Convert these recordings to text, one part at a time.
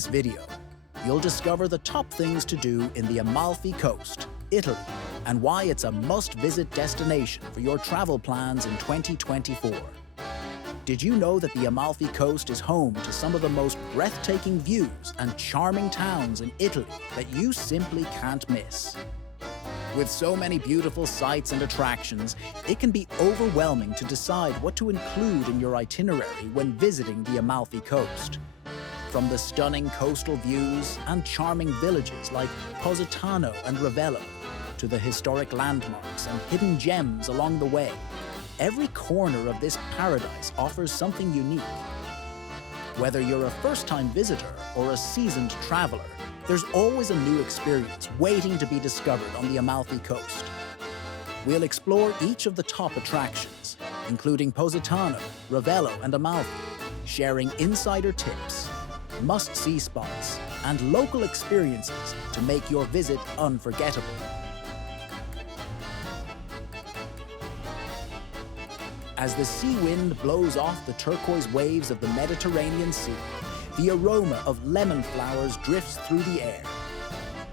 this video, you'll discover the top things to do in the Amalfi Coast, Italy, and why it's a must-visit destination for your travel plans in 2024. Did you know that the Amalfi Coast is home to some of the most breathtaking views and charming towns in Italy that you simply can't miss? With so many beautiful sights and attractions, it can be overwhelming to decide what to include in your itinerary when visiting the Amalfi Coast. From the stunning coastal views and charming villages like Positano and Ravello, to the historic landmarks and hidden gems along the way, every corner of this paradise offers something unique. Whether you're a first-time visitor or a seasoned traveler, there's always a new experience waiting to be discovered on the Amalfi Coast. We'll explore each of the top attractions, including Positano, Ravello, and Amalfi, sharing insider tips, must-see spots, and local experiences to make your visit unforgettable. As the sea wind blows off the turquoise waves of the Mediterranean Sea, the aroma of lemon flowers drifts through the air.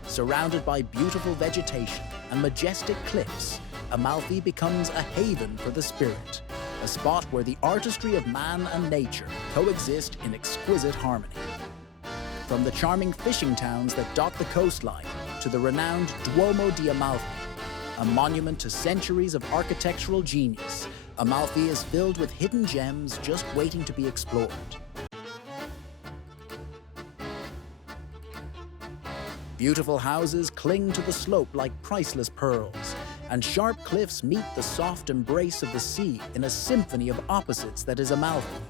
Surrounded by beautiful vegetation and majestic cliffs, Amalfi becomes a haven for the spirit, a spot where the artistry of man and nature coexist in exquisite harmony. From the charming fishing towns that dot the coastline to the renowned Duomo di Amalfi, a monument to centuries of architectural genius, Amalfi is filled with hidden gems just waiting to be explored. Beautiful houses cling to the slope like priceless pearls, and sharp cliffs meet the soft embrace of the sea in a symphony of opposites that is Amalfi.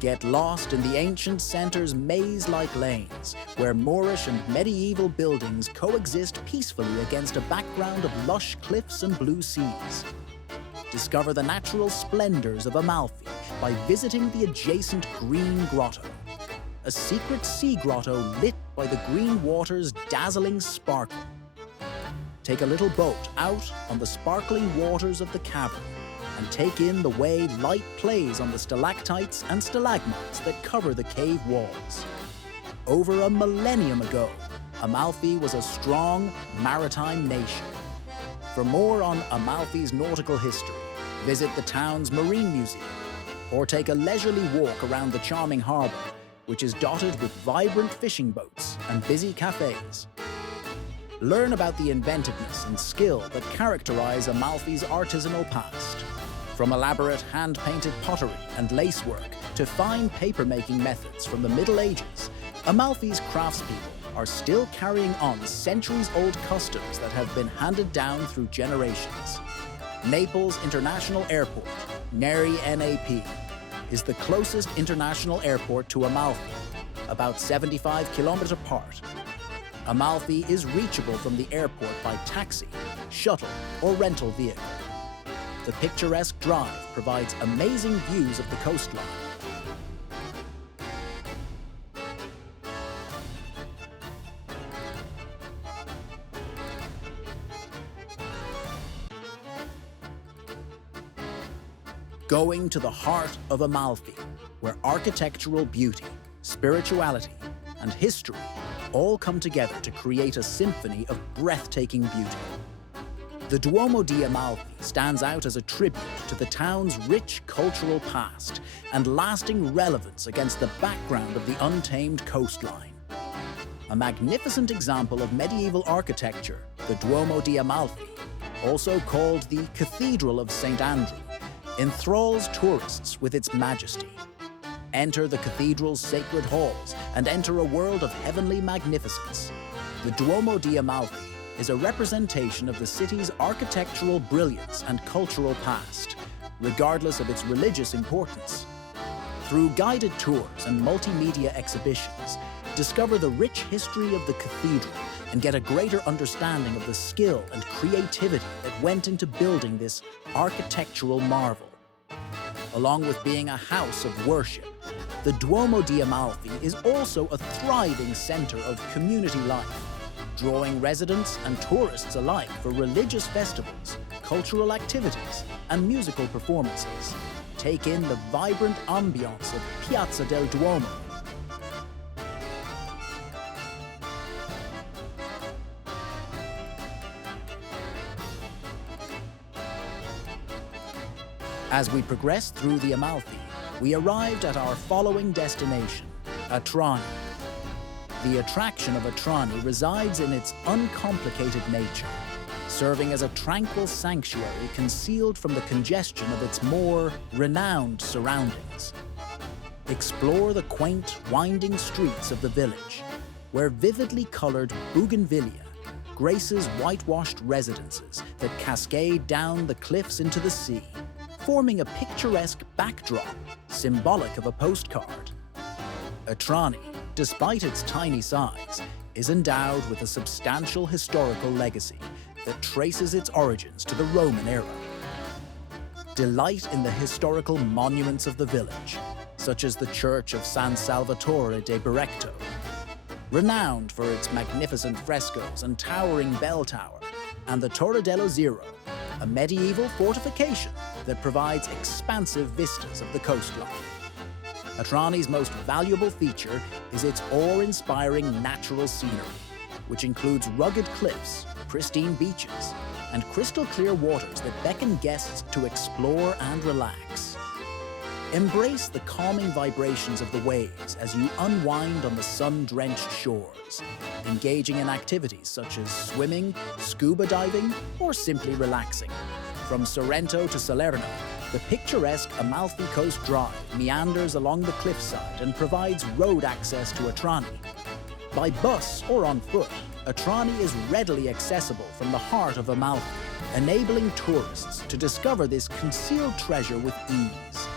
Get lost in the ancient center's maze-like lanes, where Moorish and medieval buildings coexist peacefully against a background of lush cliffs and blue seas. Discover the natural splendors of Amalfi by visiting the adjacent Green Grotto, a secret sea grotto lit by the green water's dazzling sparkle. Take a little boat out on the sparkling waters of the cavern and take in the way light plays on the stalactites and stalagmites that cover the cave walls. Over a millennium ago, Amalfi was a strong maritime nation. For more on Amalfi's nautical history, visit the town's Marine Museum, or take a leisurely walk around the charming harbor, which is dotted with vibrant fishing boats and busy cafes. Learn about the inventiveness and skill that characterize Amalfi's artisanal past. From elaborate hand-painted pottery and lacework to fine paper-making methods from the Middle Ages, Amalfi's craftspeople are still carrying on centuries-old customs that have been handed down through generations. Naples International Airport, NERI NAP, is the closest international airport to Amalfi, about 75 kilometers apart. Amalfi is reachable from the airport by taxi, shuttle, or rental vehicle. The picturesque drive provides amazing views of the coastline. Going to the heart of Amalfi, where architectural beauty, spirituality, and history all come together to create a symphony of breathtaking beauty. The Duomo di Amalfi stands out as a tribute to the town's rich cultural past and lasting relevance against the background of the untamed coastline. A magnificent example of medieval architecture, the Duomo di Amalfi, also called the Cathedral of St. Andrew, enthralls tourists with its majesty. Enter the cathedral's sacred halls and enter a world of heavenly magnificence. The Duomo di Amalfi is a representation of the city's architectural brilliance and cultural past, regardless of its religious importance. Through guided tours and multimedia exhibitions, discover the rich history of the cathedral and get a greater understanding of the skill and creativity that went into building this architectural marvel. Along with being a house of worship, the Duomo di Amalfi is also a thriving center of community life, drawing residents and tourists alike for religious festivals, cultural activities, and musical performances. Take in the vibrant ambiance of Piazza del Duomo. As we progressed through the Amalfi, we arrived at our following destination, Atrani. The attraction of Atrani resides in its uncomplicated nature, serving as a tranquil sanctuary concealed from the congestion of its more renowned surroundings. Explore the quaint, winding streets of the village, where vividly colored bougainvillea graces whitewashed residences that cascade down the cliffs into the sea, forming a picturesque backdrop symbolic of a postcard. Atrani, despite its tiny size, is endowed with a substantial historical legacy that traces its origins to the Roman era. Delight in the historical monuments of the village, such as the Church of San Salvatore de Berrecto, renowned for its magnificent frescoes and towering bell tower, and the Torre dello Zero, a medieval fortification that provides expansive vistas of the coastline. Atrani's most valuable feature is its awe-inspiring natural scenery, which includes rugged cliffs, pristine beaches, and crystal-clear waters that beckon guests to explore and relax. Embrace the calming vibrations of the waves as you unwind on the sun-drenched shores, engaging in activities such as swimming, scuba diving, or simply relaxing. From Sorrento to Salerno, the picturesque Amalfi Coast Drive meanders along the cliffside and provides road access to Atrani. By bus or on foot, Atrani is readily accessible from the heart of Amalfi, enabling tourists to discover this concealed treasure with ease.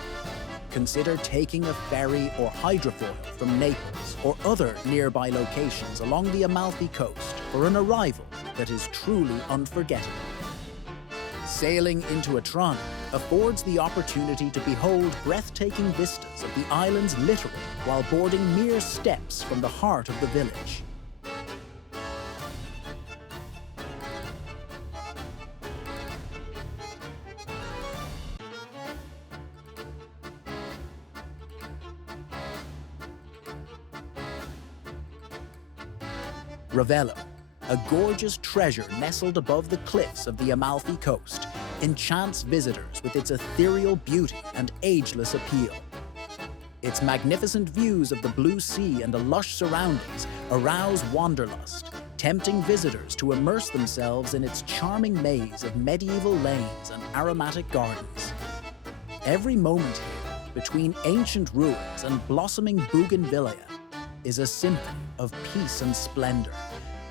Consider taking a ferry or hydrofoil from Naples or other nearby locations along the Amalfi Coast for an arrival that is truly unforgettable. Sailing into Atrani affords the opportunity to behold breathtaking vistas of the island's littoral while boarding mere steps from the heart of the village. Ravello, a gorgeous treasure nestled above the cliffs of the Amalfi Coast, enchants visitors with its ethereal beauty and ageless appeal. Its magnificent views of the blue sea and the lush surroundings arouse wanderlust, tempting visitors to immerse themselves in its charming maze of medieval lanes and aromatic gardens. Every moment here, between ancient ruins and blossoming bougainvillea, is a symphony of peace and splendor,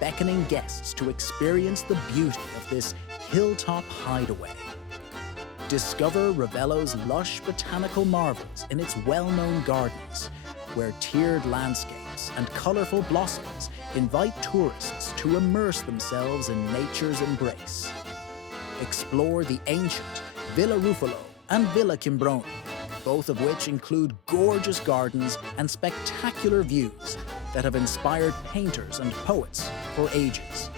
beckoning guests to experience the beauty of this hilltop hideaway. Discover Ravello's lush botanical marvels in its well-known gardens, where tiered landscapes and colorful blossoms invite tourists to immerse themselves in nature's embrace. Explore the ancient Villa Ruffolo and Villa Cimbrone, both of which include gorgeous gardens and spectacular views that have inspired painters and poets for ages.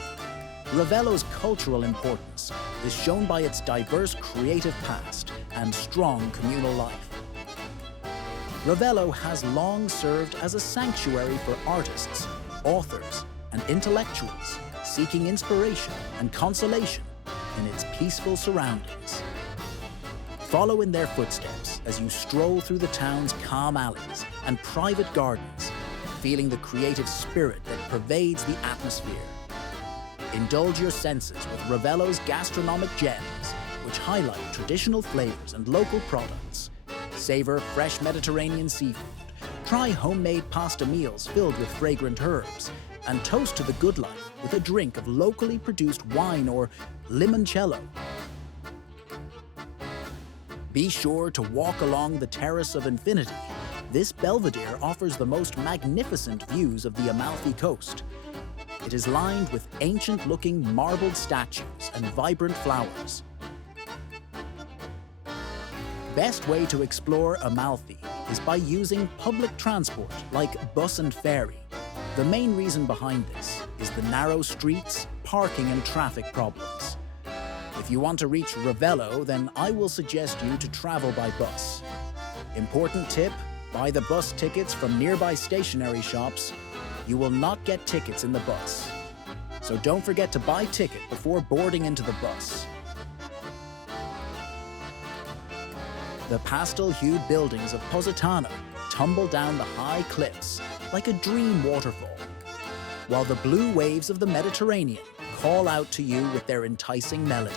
Ravello's cultural importance is shown by its diverse creative past and strong communal life. Ravello has long served as a sanctuary for artists, authors, and intellectuals seeking inspiration and consolation in its peaceful surroundings. Follow in their footsteps as you stroll through the town's calm alleys and private gardens, feeling the creative spirit that pervades the atmosphere. Indulge your senses with Ravello's gastronomic gems, which highlight traditional flavors and local products. Savor fresh Mediterranean seafood, try homemade pasta meals filled with fragrant herbs, and toast to the good life with a drink of locally produced wine or limoncello. Be sure to walk along the Terrace of Infinity. This belvedere offers the most magnificent views of the Amalfi Coast. It is lined with ancient-looking marbled statues and vibrant flowers. Best way to explore Amalfi is by using public transport like bus and ferry. The main reason behind this is the narrow streets, parking and traffic problems. If you want to reach Ravello, then I will suggest you to travel by bus. Important tip, buy the bus tickets from nearby stationery shops. You will not get tickets in the bus. So don't forget to buy a ticket before boarding into the bus. The pastel-hued buildings of Positano tumble down the high cliffs like a dream waterfall, while the blue waves of the Mediterranean call out to you with their enticing melody.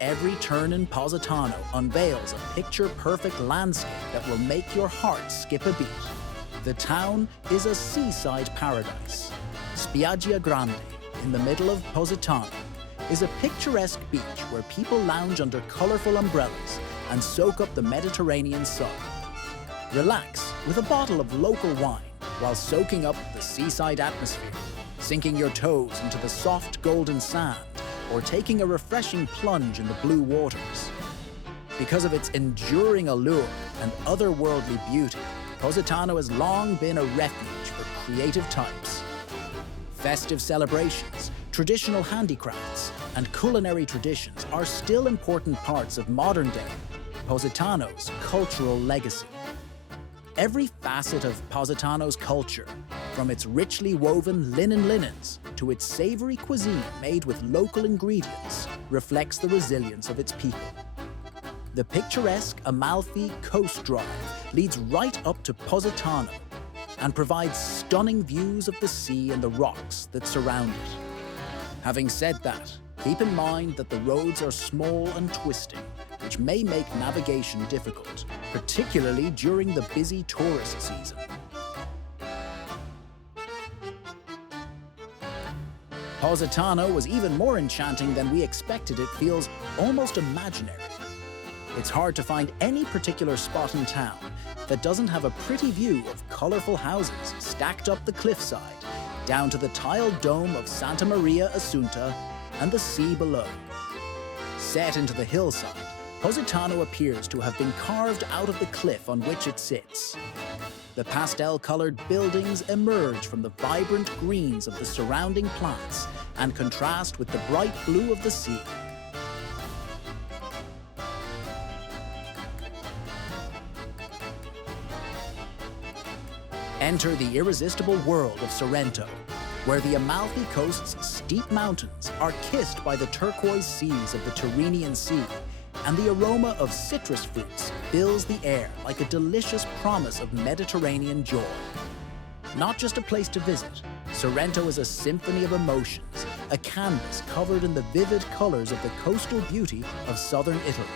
Every turn in Positano unveils a picture-perfect landscape that will make your heart skip a beat. The town is a seaside paradise. Spiaggia Grande, in the middle of Positano, is a picturesque beach where people lounge under colorful umbrellas and soak up the Mediterranean sun. Relax with a bottle of local wine while soaking up the seaside atmosphere, sinking your toes into the soft golden sand, or taking a refreshing plunge in the blue waters. Because of its enduring allure and otherworldly beauty, Positano has long been a refuge for creative types. Festive celebrations, traditional handicrafts, and culinary traditions are still important parts of modern-day Positano's cultural legacy. Every facet of Positano's culture, from its richly woven linen linens to its savory cuisine made with local ingredients, reflects the resilience of its people. The picturesque Amalfi Coast Drive leads right up to Positano and provides stunning views of the sea and the rocks that surround it. Having said that, keep in mind that the roads are small and twisting, which may make navigation difficult, particularly during the busy tourist season. Positano was even more enchanting than we expected. It feels almost imaginary. It's hard to find any particular spot in town that doesn't have a pretty view of colorful houses stacked up the cliffside, down to the tiled dome of Santa Maria Assunta and the sea below. Set into the hillside, Positano appears to have been carved out of the cliff on which it sits. The pastel-colored buildings emerge from the vibrant greens of the surrounding plants and contrast with the bright blue of the sea. Enter the irresistible world of Sorrento, where the Amalfi Coast's steep mountains are kissed by the turquoise seas of the Tyrrhenian Sea, and the aroma of citrus fruits fills the air like a delicious promise of Mediterranean joy. Not just a place to visit, Sorrento is a symphony of emotions, a canvas covered in the vivid colors of the coastal beauty of southern Italy.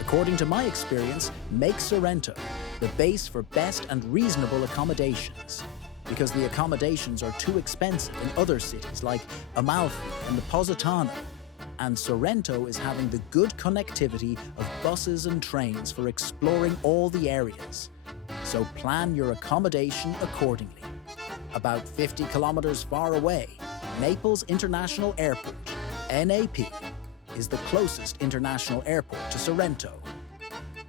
According to my experience, make Sorrento the base for best and reasonable accommodations, because the accommodations are too expensive in other cities like Amalfi and the Positano, and Sorrento is having the good connectivity of buses and trains for exploring all the areas. So plan your accommodation accordingly. About 50 kilometers far away, Naples International Airport, NAP, is the closest international airport to Sorrento.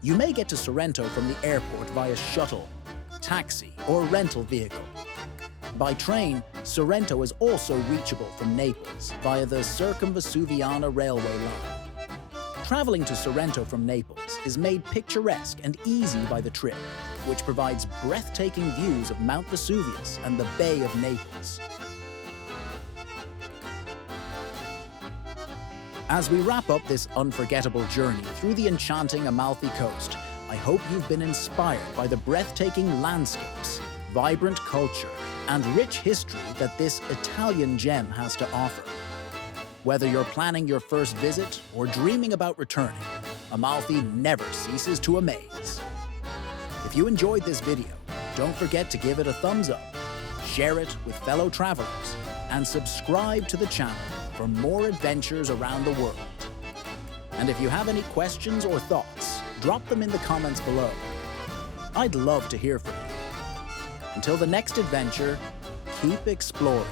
You may get to Sorrento from the airport via shuttle, taxi, or rental vehicle. By train, Sorrento is also reachable from Naples via the Circumvesuviana railway line. Traveling to Sorrento from Naples is made picturesque and easy by the trip, which provides breathtaking views of Mount Vesuvius and the Bay of Naples. As we wrap up this unforgettable journey through the enchanting Amalfi Coast, I hope you've been inspired by the breathtaking landscapes, vibrant culture, and rich history that this Italian gem has to offer. Whether you're planning your first visit or dreaming about returning, Amalfi never ceases to amaze. If you enjoyed this video, don't forget to give it a thumbs up, share it with fellow travelers, and subscribe to the channel for more adventures around the world. And if you have any questions or thoughts, drop them in the comments below. I'd love to hear from you. Until the next adventure, keep exploring.